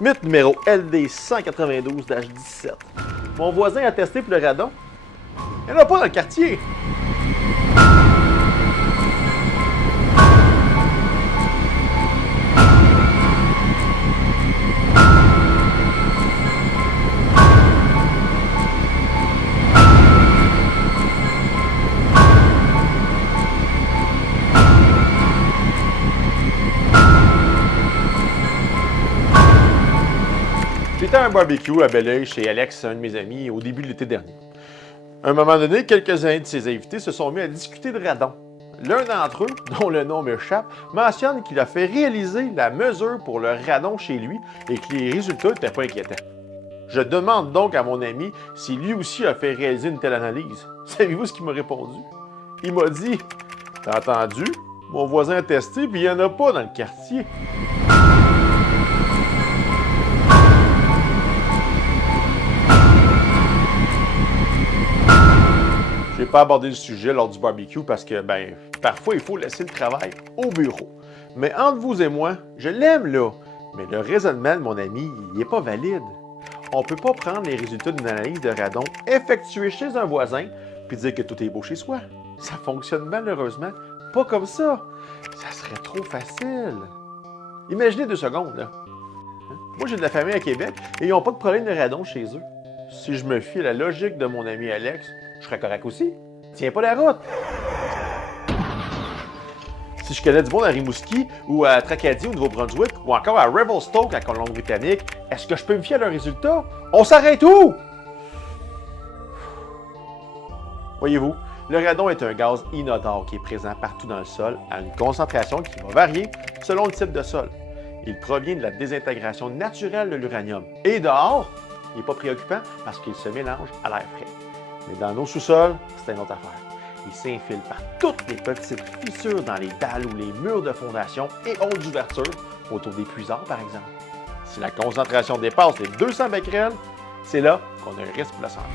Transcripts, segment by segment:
Mythe numéro LD 192-17. Mon voisin a testé pour le radon. Il n'y en a pas dans le quartier. J'étais à un barbecue à Belleuil chez Alex, un de mes amis, au début de l'été dernier. À un moment donné, quelques-uns de ses invités se sont mis à discuter de radon. L'un d'entre eux, dont le nom m'échappe, mentionne qu'il a fait réaliser la mesure pour le radon chez lui et que les résultats n'étaient pas inquiétants. Je demande donc à mon ami si lui aussi a fait réaliser une telle analyse. Savez-vous ce qu'il m'a répondu? Il m'a dit « T'as entendu? Mon voisin a testé puis il n'y en a pas dans le quartier. » Je n'ai pas abordé le sujet lors du barbecue parce que, parfois, il faut laisser le travail au bureau. Mais entre vous et moi, je l'aime là. Mais le raisonnement de mon ami, il n'est pas valide. On ne peut pas prendre les résultats d'une analyse de radon effectuée chez un voisin puis dire que tout est beau chez soi. Ça fonctionne malheureusement pas comme ça. Ça serait trop facile. Imaginez 2 secondes, là. Moi, j'ai de la famille à Québec et ils n'ont pas de problème de radon chez eux. Si je me fie à la logique de mon ami Alex, je serais correct aussi. Tiens pas la route. Si je connais du monde à Rimouski ou à Tracadie au Nouveau-Brunswick ou encore à Revelstoke à Colombie-Britannique, est-ce que je peux me fier à leurs résultats? On s'arrête où? Voyez-vous, le radon est un gaz inodore qui est présent partout dans le sol à une concentration qui va varier selon le type de sol. Il provient de la désintégration naturelle de l'uranium. Et dehors, il n'est pas préoccupant parce qu'il se mélange à l'air frais. Mais dans nos sous-sols, c'est une autre affaire. Il s'infile par toutes les petites fissures dans les dalles ou les murs de fondation et autres ouvertures, autour des puisards par exemple. Si la concentration dépasse les 200 becquerels, c'est là qu'on a un risque pour la santé.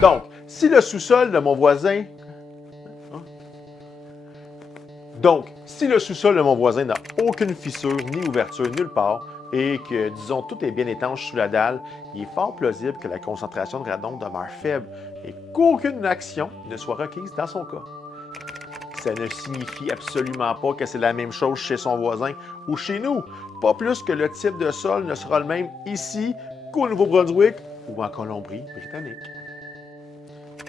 Donc, si le sous-sol de mon voisin n'a aucune fissure ni ouverture nulle part et que, disons, tout est bien étanche sous la dalle, il est fort plausible que la concentration de radon demeure faible et qu'aucune action ne soit requise dans son cas. Ça ne signifie absolument pas que c'est la même chose chez son voisin ou chez nous, pas plus que le type de sol ne sera le même ici qu'au Nouveau-Brunswick ou en Colombie-Britannique.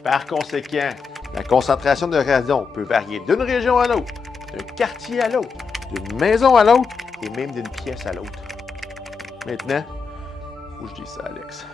Par conséquent, la concentration de radon peut varier d'une région à l'autre, d'un quartier à l'autre, d'une maison à l'autre et même d'une pièce à l'autre. Maintenant, faut que je dise ça, Alex.